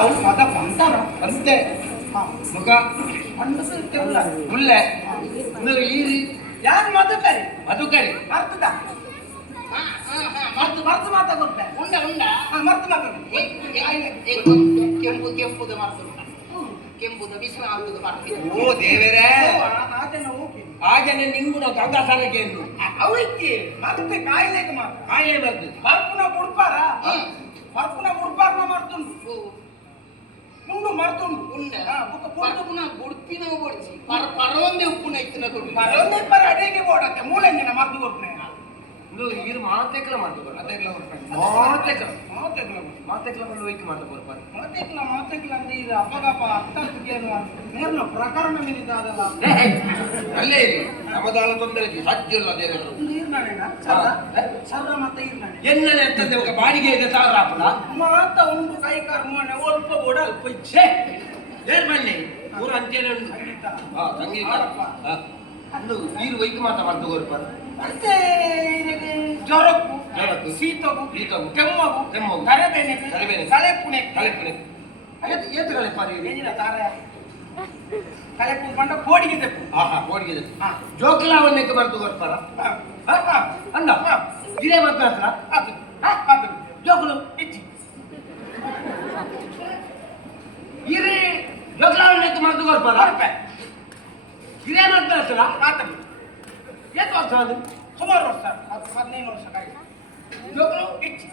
ಅವ್ರು ಮದ ಬಂತಾರ ಅಂತೆ ಮುಖ ಅಣ್ಣಸು ಕೆಲ್ಲ ಮುಲ್ಲೆ ಈರಿ ಯಾರು ಮಧುಕರಿ ಮಧುಕರಿ ಮರ್ತದ ಮರ್ತು ಮರ್ತು ಮಾತಾಡ್ತೆ ಉಂಡ ಉಂಡ ಮರ್ತು ಮಾತಾಡ ಕೆಂಪು ಕೆಂಪುದ ಮರ್ತುಂಡ ಕೆಂಪುದ ಬಿಸಿಲು ಆಗುದು ಮಾಡ್ತೀವಿ. ಓ ದೇವರೇ ಹಾಗೆನ ಓಕೆ ಹಾಗೇನೆ ನಿಂಗು ನಾವು ಗಂಗಾಸರಕ್ಕೆ ಅವಕ್ಕೆ ಮತ್ತೆ ಕಾಯಿಲೆಗೆ ಮಾತ್ರ ಕಾಯಿಲೆ ಬರ್ತದೆ ಮರ್ಪುನ ಮುಡ್ಪಾರ ಮರ್ಪುನ ಮುಡ್ಪಾರ್ನ ಮರ್ತುಂಡು ಮುಂಡು ಮರ್ತುಂಡು ಉಂಡ ಬುಕ್ಕ ಪುಣ ಗುಡ್ಪಿನ ಓಡಿಸಿ ಪರೊಂದೆ ಉಪ್ಪುನ ಇತ್ತಿನ ಕೊಡು ಪರೊಂದೆ ಪರ ಅಡಿಗೆ ಓಡತ್ತೆ ಮೂಳೆಂಗಿನ ಮರ್ದು ಕೊಡ್ನೆ ಇದು ಮಾತೆಕ್ಲ ಮಾಡ್ತಾರೆ ಮಾತೆಕ್ಲ ಮಾತೆಕ್ಲ ಮಾತೆಕ್ಲ ಮಾತೆಕ್ಲ ಬಂದು ವೈಕ್ ಮಾಡ್ತಾ ಬರ್ತಾರೆ ಮಾತೆಕ್ಲ ಮಾತೆಕ್ಲ ಅಂದ್ರೆ ಇದು ಅಪ್ಪಗಪ್ಪ ಅತ್ತಂತಿಗೇನು ನೇರ್ನ ಪ್ರಕರಣ ಮೀನಿದಾದಲ್ಲ ಅಲ್ಲೇ ಇರಿ ನಮ್ಮದಾಲ ತೊಂದರೆ ಸಾಧ್ಯ ಇಲ್ಲ ದೇವರು ಈರ್ನಾಣೆನ ಸರ್ರ ಮತ್ತೆ ಈರ್ನಾಣೆ ಎನ್ನನೆ ಅಂತಂದೆ ఒక ಬಾಡಿಗೆ ಇದೆ ಸಾರ ಹಾಪಲ ಮಾತ ಉಂಟು ಕೈ ಕರ್ಮನೆ ಒಲ್ಪ ಓಡ ಅಲ್ಪ ಛೇ ಏನ್ ಬನ್ನಿ ಊರ ಅಂತೇನೆ ಉಂಟು ಸಂಗೀತ ಅಂದು ನೀರು ವೈಕ್ ಮಾತ ಮಾಡ್ತಾ ಬರ್ತಾರೆ ಮತ್ತೆ ಜ್ವರಕ್ಕೂ ಜ್ವರಕ್ಕೂ ಶೀತಗೂ ಶೀತಗೂ ಕೆಮ್ಮಗೂ ಕೆಮ್ಮಗೂ ತಲೆಬೇನೆಗೆ ತಲೆಬೇನೆ ಕಲೆಪುಣೆ ಕಲೆಪುಣೆ ಏತು ಕಲೆಪಾರಿ ಏನಿಲ್ಲ ತಾರೆ ಕಲೆಪು ಬಂಡ ಕೋಡಿಗೆ ತೆಪ್ಪು ಆಹಾ ಕೋಡಿಗೆ ಜೋಕಲಾವನ್ನೆಕ್ಕೆ ಬರ್ತು ಬರ್ತಾರ ಅಂದ ಇದೇ ಮಾತಾಡ್ತಾರ ಅದು ಜೋಕಲು ಇಚ್ಚಿ ಇರಿ ಜೋಕಲಾವನ್ನೆಕ್ಕೆ ಮಾಡ್ತು ಬರ್ತಾರ ಇದೇ ಮಾತಾಡ್ತಾರ ಮಾತಾಡಿ ಎಷ್ಟು ವರ್ಷ ಅದು ಸುಮಾರು ವರ್ಷ 15 ವರ್ಷ ಕಾಯಿ ಜೋಕಲು ಇಚ್ಚಿ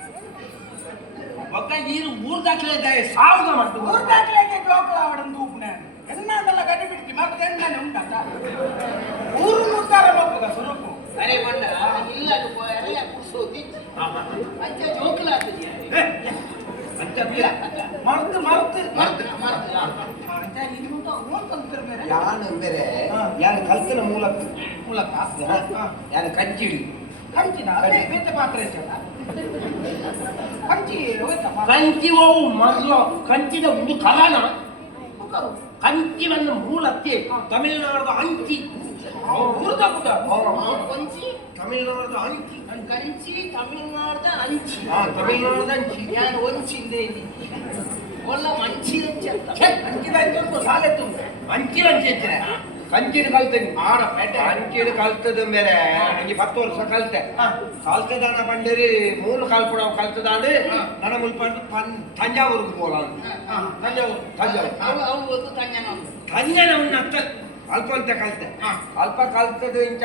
ಒಕ್ಕ ನೀರು ಮೂರು ದಾಖಲೆ ಸಾವುಗ ಮಾಡ್ತು ಊರ್ ದಾಖಲೆಗೆ ಜೋಕಲ ಅವಡಂದು ಉಪ್ಪುನೆ ಎಣ್ಣೆಲ್ಲ ಗಡಿ ಬಿಡ್ತಿ ಮತ್ತೆ ಎಣ್ಣೆ ಉಂಟಲ್ಲ ಊರು ಮುಟ್ಟಾರ ಮಕ್ಕಳ ಸ್ವರೂಪು ಅರೆ ಬಂಡ ಇಲ್ಲ ಎಲ್ಲ ಕುಡಿಸೋದಿ ಅಂಚ ಜೋಕಲ ಆಗ್ತದೆ ಮರ್ತು ಮರ್ತು ಮರ್ತು ಮರ್ತು ಅಂಚ ನಿಮ್ಗೆ ಓನ್ ಕಲ್ತಿರ್ ಬೇರೆ ಯಾನು ಬೇರೆ ಯಾನು ಕಲ್ತಿನ ಮೂಲಕ ಮೂಲಕ ಯಾನು ಕಂಚಿಡಿ ಕಂಚಿನ ಬೇತೆ ಪಾತ್ರೆ ಇರ್ತಲ್ಲ ಕಂಚಿ ಹೋಯ್ತಪ್ಪ ಕಂಚಿ ಓವು ಮೊದಲು ಕಂಚಿನ ಒಂದು ಕಲಾನ ಕಂಚಿನ ಮೂಲಕ್ಕೆ ತಮಿಳುನಾಡದ ಅಂಚಿ ಕೊಂಚಿ ತಮಿಳುನಾಡದ ಅಂಚಿ ಕಂಚಿ ತಮಿಳುನಾಡದ ಅಂಚಿ ತಮಿಳುನಾಡದ ಅಂಚಿ ನಾನು ಒಂಚಿಂದೆ ಒಳ್ಳ ಮಂಚಿ ಅಂಚಿ ಅಂತ ಅಂಚಿದ ಇಂದು ಸಾಲೆ ತುಂಬ ಅಂಚಿನ ಅಂಚಿ ಇದ್ರೆ ಕಂಚಿನ ಕಲ್ತೀನಿ ಕಂಚಿನ ಕಲ್ತದ ಮೇಲೆ ನನಗೆ 10 ವರ್ಷ ಕಲ್ತೆ ಕಲ್ತದಾನ ಬಂಡೇರಿ 3 ಕಾಲ್ಪುಡ ಕಲ್ತದಾಂಡು ನನ್ನ ಮುಲ್ಪಂಡು ತಂಜಾವೂರಿಗೆ போல ತಂಜಾವೂರು ಅವಳು ತಂಜನ ತಂಜನ ಉನ್ನತ್ತ ಅಲ್ಪ ಅಂತ ಕಲ್ತೆ ಅಲ್ಪ ಕಲ್ತದ್ದು ಇಂಚ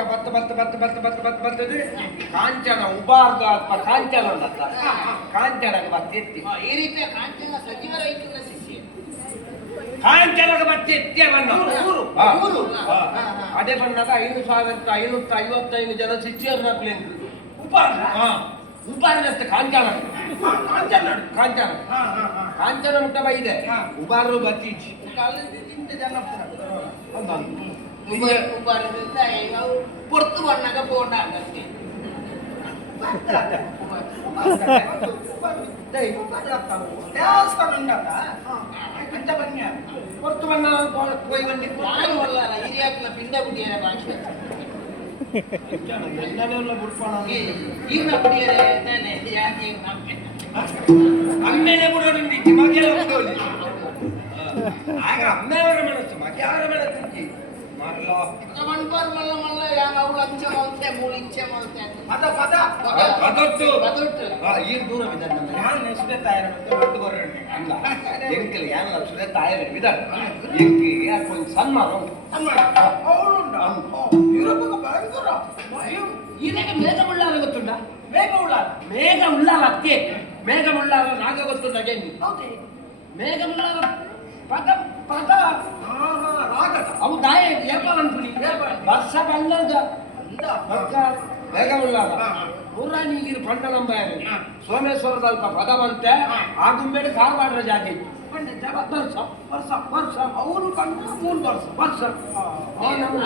ಬರ್ತದೆ ಕಾಂಚನ ಉಬಾರ್ದು ಅಲ್ಪ ಕಾಂಚನ ಉಂಟತ್ತ ಕಾಂಚನಗೆ ಬತ್ತೆತ್ತಿ ಈ ರೀತಿಯ ಕಾಂಚನ ಸಚಿವರ ಐಕ್ಯದ ಶಿಷ್ಯ ಕಾಂಚನಗೆ ಬತ್ತೆತ್ತಿ ಬಣ್ಣ ಅದೇ ಬಣ್ಣದ 5,555 ಜನ ಶಿಷ್ಯರನ್ನ ಪ್ಲೇನ್ ಉಪಾರನತ್ತೆ ಕಾಂಚನ ಕಾಂಚನ ಮುಟ್ಟ ಬೈದೆ ಉಬಾರು ಬತ್ತೀಚಿ ಜನ ಪೊರ್ತು ಬಣ್ಣಗ ಬೋಂಡ ಆಗತ್ತೆ ದೇವಸ್ಥಾನ ಉಂಟಲ್ಲ ಅಂತ ಬನ್ನಿ ಪೊರ್ತು ಬಣ್ಣ ಹೋಗಿ ಬಂದಿ ನಾನು ಅಲ್ಲ ಹಿರಿಯಾಕ್ಲ ಪಿಂಡ ಬುಡಿಯರ ಭಾಷೆ ಎಲ್ಲನೆಲ್ಲ ಬಿಡ್ಕೋಣ ಈಗಿನ ಬುಡಿಯರ ಯಾಕೆ ಅಮ್ಮೇನೆ ಬಿಡೋದು ಮಗೆಲ್ಲ ಬಿಡೋದು ಆಗ ಅಮ್ಮೆಯವರ ಮನಸ್ಸು ಮಗೆಯವರ ಮನಸ್ಸು ಮಲ್ಲ ಮಣ್ಪಾರ್ ಮಲ್ಲ ಮಲ್ಲ ಯಾವ ಅವಳು ಅಂಚೆ ಮಲ್ತೆ ಮೂಳು ಇಂಚೆ ಮಲ್ತೆ ಪದ ಅದೊಟ್ಟು ಅದೊಟ್ಟು ಈ ದೂರ ಬಿದ್ದಾನೆ ನಾನು ನೆಕ್ಸ್ಟ್ ತಾಯಿರತ್ತೆ ಒಟ್ಟು ಬರೋಣ ಅಲ್ಲ ಎಂಕಲ್ ಯಾನ್ ಲಕ್ಷದ ತಾಯಿ ಬಿದ್ದಾನೆ ಎಂಕಿ ಯಾಕೊಂದು ಸನ್ಮಾನ ಅವಳುಂಡ ಯುರೋಪಗ ಭಯಂಕರ ಇದಕ್ಕೆ ಮೇಘ ಉಳ್ಳಾರ ಗೊತ್ತುಂಡ ಬೇಗ ಉಳ್ಳಾರ ಮೇಘ ಉಳ್ಳಾರ ಅತ್ತೆ ಮೇಘ ಉಳ್ಳಾರ ನಾಗ ಗೊತ್ತುಂಡ ಗೆನ್ನಿ ಹೌದೇ ಮೇಘ ಉಳ್ಳಾರ ಪದ ಪದ ರಾಗದ ಅವು ದಾಯ ಏರ್ಪಾಡ ಅನ್ಸುನಿ ವರ್ಷ ಬಂದದ ಮೇಘ ಉಳ್ಳಾರ ಪೂರ ನೀಗಿರು ಪಂಡಲಂಬಾಯರು ಸೋಮೇಶ್ವರದ ಅಲ್ಪ ಪದ ಬಂತೆ ಆಗುಂಬೇಡ ಕಾರವಾಡ್ರ ಜಾತಿ ವರ್ಷ ಅವನು ಕಂಡು 3 ವರ್ಷ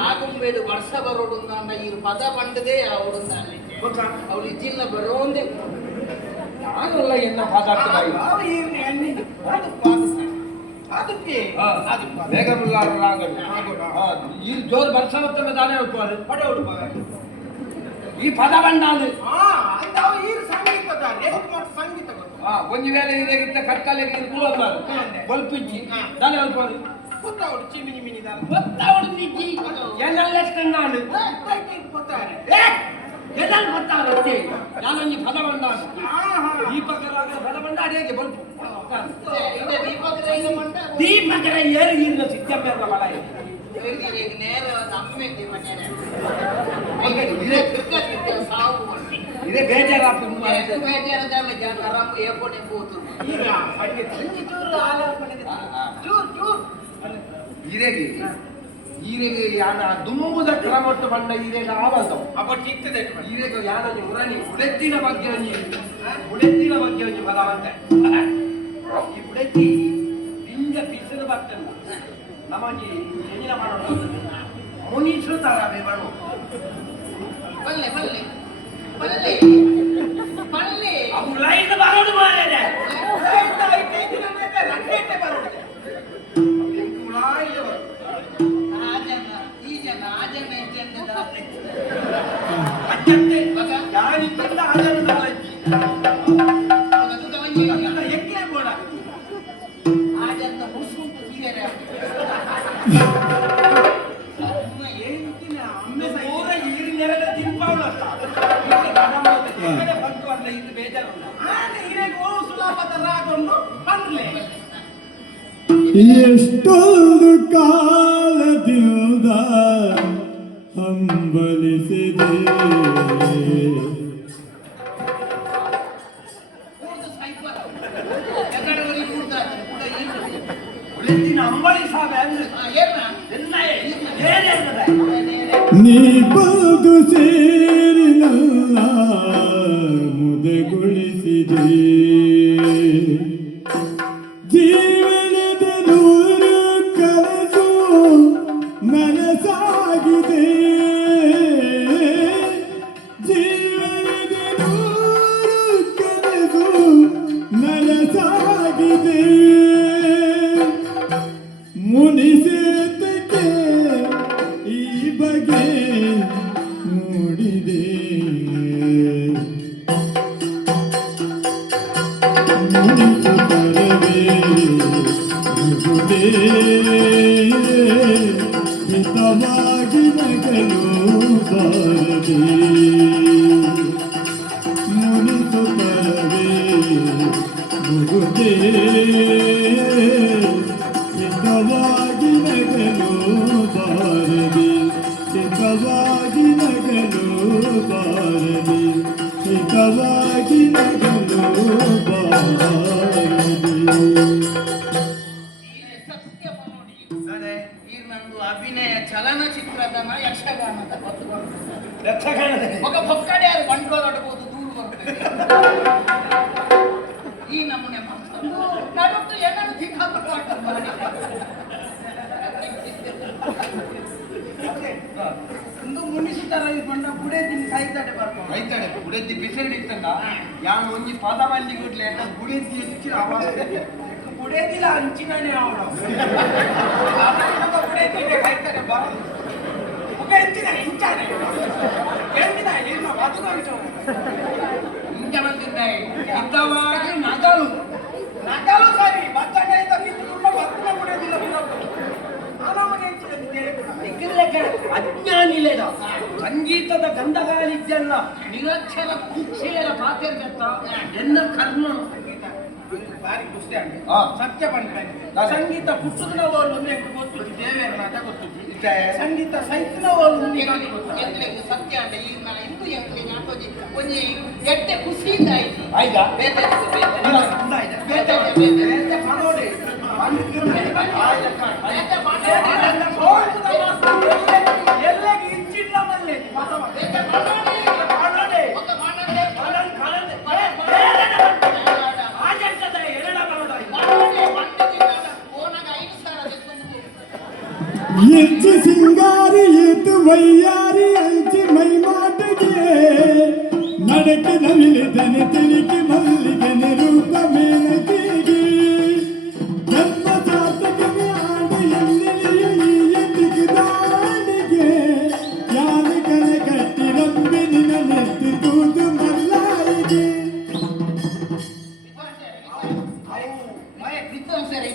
ಆಗುಂಬೇಡು ವರ್ಷ ಬರೋಡು ಅಂದ ಈ ಪದ ಬಂಡದೆ ಅವಳು ಅವಳು ಇಜ್ಜಿಲ್ಲ ಬರೋಂದೆ ನಾನಲ್ಲ ಎನ್ನ ಪಾದಾರ್ಥ ಅದಕ್ಕೆ ಬೇಗ ಈ ಜೋರು ಬರ್ಸವತ್ತನ್ನ ತಾನೇ ಹೇಳ್ತಾರೆ ಪಡೆ ಹುಡುಗ ಈ ಪದ ಬಂಡಾಲು ಸಂಗೀತದ ಸಂಗೀತ ಒಂದು ವೇಳೆ ಇದಕ್ಕಿಂತ ಕಟ್ಟಲೆಗೆ ಕೂಡ ಬಲ್ಪಿಜ್ಜಿ ದಾನೆ ಅಲ್ಪರು ಗೊತ್ತಾವಡು ಚಿಮಿನಿ ಮಿನಿ ದಾರ ಗೊತ್ತಾವಡು ನಿಜ್ಜಿ ಏನಲ್ಲ ನಾನು ಗೊತ್ತಾರೆ ಎದಲ್ ಗೊತ್ತಾಗುತ್ತೆ ನಾನೊಂದು ಪದ ಬಂದ ದೀಪಕರಾಗ ಪದ ಬಂದ ಅಡಿಯಾಗೆ ಬಲ್ಪು ದೀಪಕರ ಏರಿಗಿನ ಸಿದ್ದಮ್ಮೇರ ಮಲ ಇದೇ ಬೇಜಾರಾಗ್ತದೆ ಈರೆಗೆ ಈರೆಗೆ ಯಾನ ದುಂಬುದ ಕ್ರಮಟ್ಟು ಬಂಡ ಈರೆಗ ಆವಲ್ದವು ಅಪ್ಪ ಚಿತ್ತದೆ ಈರೆಗ ಯಾನೊಂದು ಉರಣಿ ಉಳೆತ್ತಿನ ಬಗ್ಗೆ ಉಳೆತ್ತಿನ ಬಗ್ಗೆ ಒಂದು ಬಲವಂತೆ ಈ ಉಳೆತ್ತಿ ಪಿಂಜ ಪಿಸಲು ಬರ್ತಲ್ಲ ನಮಗೆ ಹೆಣ್ಣಿನ ಮಾಡೋದು ಮುನೀಸು ತರವೇ ಬರು ಬಲ್ಲೆ ಬಲ್ಲೆ ಬಲ್ಲೆ ಬಲ್ಲೆ ಅವು ಲೈನ್ ಬರೋದು ಮಾರೇನೆ ಈ ಜನ ಆ ಜನ ಈ ಜನ ಅಜ್ಜಂತೆ ಯಾರಿದ್ದ ಆಜನದ ಎಕ್ಕೆ ಬೋಡ ಆಜಂತ ಮುಸುಂಟು ತೀರೆ ಪೂರ ಈರಿನೆರಡ ತಿಂಪಾವಳ ಬಂತು ಅಲ್ಲ ಇದು ಬೇಜಾರು ಸುಲಭದ ರಾಗೊಂಡು ಬಂದ್ಲೆ ಎಷ್ಟೊಂದು ಕಾಲದಿಂದ ಹಂಬಲಿಸಿದೆ ಉಳಿದಿನ ಅಂಬಳಿ ಸಾವೆ ಅಂದ್ರೆ ನೀ ಬಂದು ಸೇರಿನಲ್ಲ ಮುದೆಗೊಳಿಸಿದೆ ಜೀವನದ ನೂರು ಕನಸು ನನಸಾಗಿದೆ ಜೀವನದ ನೂರು ಕನಸು ನನಸಾಗಿದೆ ಮುನಿಸೇತಕ್ಕೆ ಈ ಬಗೆ ಮೂಡಿದೆ ಮುನಿಸುತ್ತರವೇ ಮುಗುದೇ ಹಿತವಾಗಿ ನಗಲು ಬಾರದೆ ಮುನಿಸುತ್ತರವೇ ಮುಗುದೇ ಹಿತವಾಗಿ ನಗಲು ಬಾರದೆ ಹಿತವಾಗಿ ನಗಲು ಬಾರದೆ ಹಿತವಾಗಿ ನಗಲು ಬಾರದೆ ಸತ್ಯ ಈ ನಂದು ಅಭಿನಯ ಚಲನಚಿತ್ರದ ಯಕ್ಷಗಾನದ ಯಕ್ಷಗಾನದಲ್ಲಿ ಒಬ್ಬ ಪಕ್ಕಡೆ ಯಾರು ಬಂಡ್ಗೋಲಾಡಬಹುದು ದೂರು ಬರ್ತದೆ ಈ ನಮೂನೆ ನಡುತ್ತು ಏನಾದ್ರು ದಿಕ್ಕಾಪಟ್ಟು ಒಂದು ಮುನಿಸುತ್ತಾರ ಬಂಡ ಬುಡೆ ದಿನ ಸಾಯ್ತಾಡೆ ಬರ್ಬೋದು ರೈತಡೆ ಬುಡೆದ್ದಿ ಬಿಸಿಲು ಇತ್ತಂದ ಯಾನು ಒಂಜಿ ಪದ ಮಂದಿ ಗುಡ್ಲೆ ಬುಡೆದ್ದಿ ಹೆಚ್ಚಿ ಆವಾಜ ಬುಡೇದಿಲ್ಲ ಹಂಚಿನೇ ಅವಳು ಬುಡೇದಿಲ್ಲ ಕಾಯ್ತಾರೆ ಬರೋದು ಮುಖ ಹೆಚ್ಚಿನ ಹಿಂಚಾನೆ ಎಂದಿನ ಏನು ಬದುಕು ಇಂಚ ಬಂದಿದ್ದಾಯಿ ಹಿತವಾಗಿ ನಗಲು ನಗಲು ಸರಿ ಬತ್ತಂಡ ತುಂಬ ಬತ್ತನ ಬುಡೇದಿಲ್ಲ ಆರಾಮನೆ ಅಜ್ಞಾನಿಲೇದ ಸಂಗೀತದ ಗಂಧಗಾಲಿದ್ದೆಲ್ಲ ನಿರಕ್ಷರ ಕುಕ್ಷೆಯರ ಪಾತ್ರದ ಎನ್ನ ಕರ್ಮ ಬಾರಿ ಖುಷಿ ಆಗಿದೆ ಹಾ. ಸತ್ಯ ಬಂದ್ರೆ ಸಂಗೀತ ಪುಸ್ತಕದ ಓಲು ಗೊತ್ತು ದೇವೇರನಾಥ ಗೊತ್ತು ಸಂಗೀತ ಸೈತಿನ ಓಲು ಸತ್ಯ ಅಂದ್ರೆ ಈಗ ನಾ ಇಂದು ಎಂಟ್ಲಿ ನಾಟೋಜಿ ಒಂಜಿ ಎಟ್ಟೆ ಖುಷಿಯಿಂದ ಆಯ್ತು ಆಯ್ತಾ ಬೇತೆ ಮನೋಡಿ ಎಲ್ಲಗೆ ಇಂಚಿಲ್ಲ ಮಲ್ಲೆ ಹೆಚ್ಚು ಸಿಂಗಾರಿ ಏತು ವೈಯಾರಿ ಅಂಚಿ ಮೈ ಮಾಟಗೆ ನಡಕೆ ನವಿಲಿದನೆ ತಿರುಗಿ ಮಲ್ಲಿಗೆ ರೂಪ ಮೇಲಕೆಗೆ ಜನ್ಮ ಸಾರ್ಥಕನೆ ಆಡ ಎಲ್ಲಿಗೆ ದಾಣಿಗೆ ಯಾರ ಕಣ ಕಟ್ಟಿ ರಂಬಿ ನಿನ್ನ ನೆತ್ತಿ ತೂತು ಮಲ್ಲಾರಿಗೆ ವಿದ್ವಾಂಸರೇ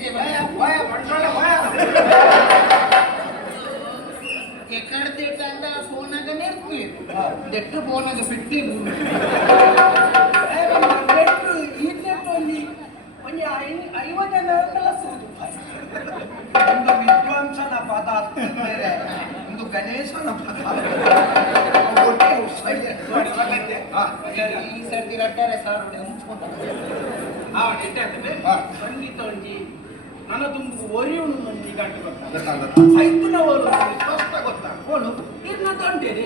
ಎಕ್ಕಡ್ದಿಟ್ಟಂದ ಫೋನಾಗ ನೆರ್ತೀವಿ ದೆಟ್ಟು ಫೋನಾಗ ಬಿಟ್ಟಿ ಒಂದು 50 ಜನ ಸೂದು ಒಂದು ವಿದ್ವಾಂಸನ ಪದ ಬೇರೆ ಒಂದು ಗಣೇಶನ ಪದ ಒಟ್ಟೆ ಉತ್ಸಾಹ. ಹಾ. ಈ ಸರ್ತಿ ರಟ್ಟಾರೆ ಸರ್ ಸಂಗೀತ ಒಂಜಿ ನನ್ನದೊಂದು ಒರಿಯುಣು ಮಂದಿ ಗಂಟು ಗೊತ್ತಾ ಗೊತ್ತಾಗುತ್ತೆ. ಸೈತುನವರು ಸ್ಪಷ್ಟ ಗೊತ್ತಾ ಓನು ಇರ್ನ ತೊಂಟೇರಿ